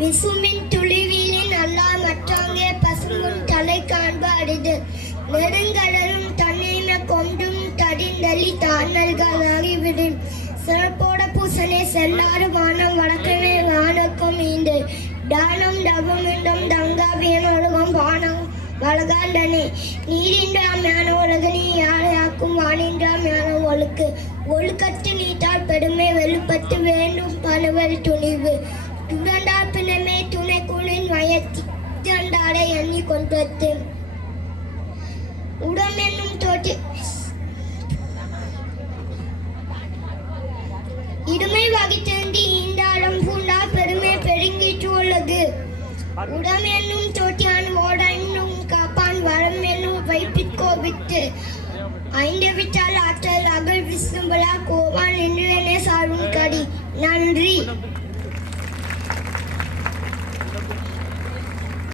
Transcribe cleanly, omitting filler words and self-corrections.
விசுமின் துளிவீலின் அல்லா மற்றாங்கே பசும்புன் தலை காண்பு அரிது நெடுங்கடலும் தன்னைமை கொண்டும் தடிந்தளி தானல்கள் அறிவிடும் சிறப்போட பூசனே செல்லாறு வானம் வடக்கனே வானக்கும் ஈண்டு தானம் டபமிண்டம் தங்காவியனொழுகம் வானம் வளகாண்டனே நீரின்றாம் யான உலகு நீ யாரையாக்கும் வானின்றாம் யான ஒழுக்கு ஒழுக்கத்து நீட்டால் பெருமை வெளுப்பட்டு வேண்டும் பணுவல் துணிவு துடண்டால் பிணமே துணை குளின் வயத்திண்டாடை எண்ணி கொண்டு உடம் என்னும் தோட்டி இடுமை வகித்தேந்தி ஈண்டாடம் பூண்டா பெருமை பெருங்கிற்று உள்ளது உடம் என்னும் தோட்டியான் ஓட என்னும் காப்பான் வரம் என்னும் வைப்பிற்கோ விட்டு ஐந்து விட்டால் ஆற்றல் அகல் விசும்பலா கோவான் என்று சாரும் கடி நன்றி.